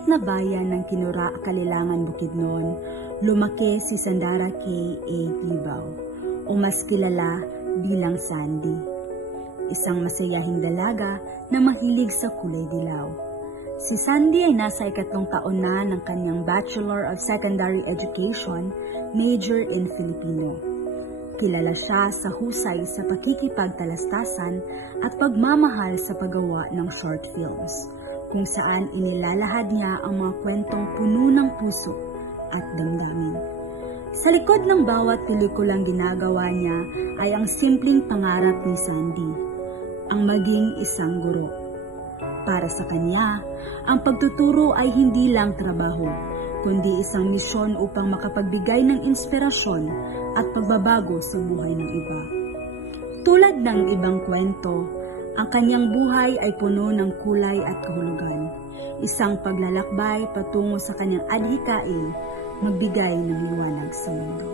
maliit na bayan ng Kinura, Kalilangan, Bukidnon, lumaki si Sandara K. A. Tibaw, o mas kilala bilang Sandy. Isang masayahing dalaga na mahilig sa kulay dilaw. Si Sandy ay nasa 2 taon na ng kanyang Bachelor of Secondary Education, major in Filipino. Kilala siya sa husay sa pakikipagtalastasan at pagmamahal sa paggawa ng short films, kung saan inilalahad niya ang mga kwentong puno ng puso at damdamin. Sa likod ng bawat pelikulang ginagawa niya ay ang simpleng pangarap ni Sandy, ang maging isang guro. Para sa kanya, ang pagtuturo ay hindi lang trabaho, kundi isang misyon upang makapagbigay ng inspirasyon at pagbabago sa buhay ng iba. Tulad ng ibang kwento, ang kanyang buhay ay puno ng kulay at kahulugan, isang paglalakbay patungo sa kanyang adhikain, magbigay ng liwanag sa mundo.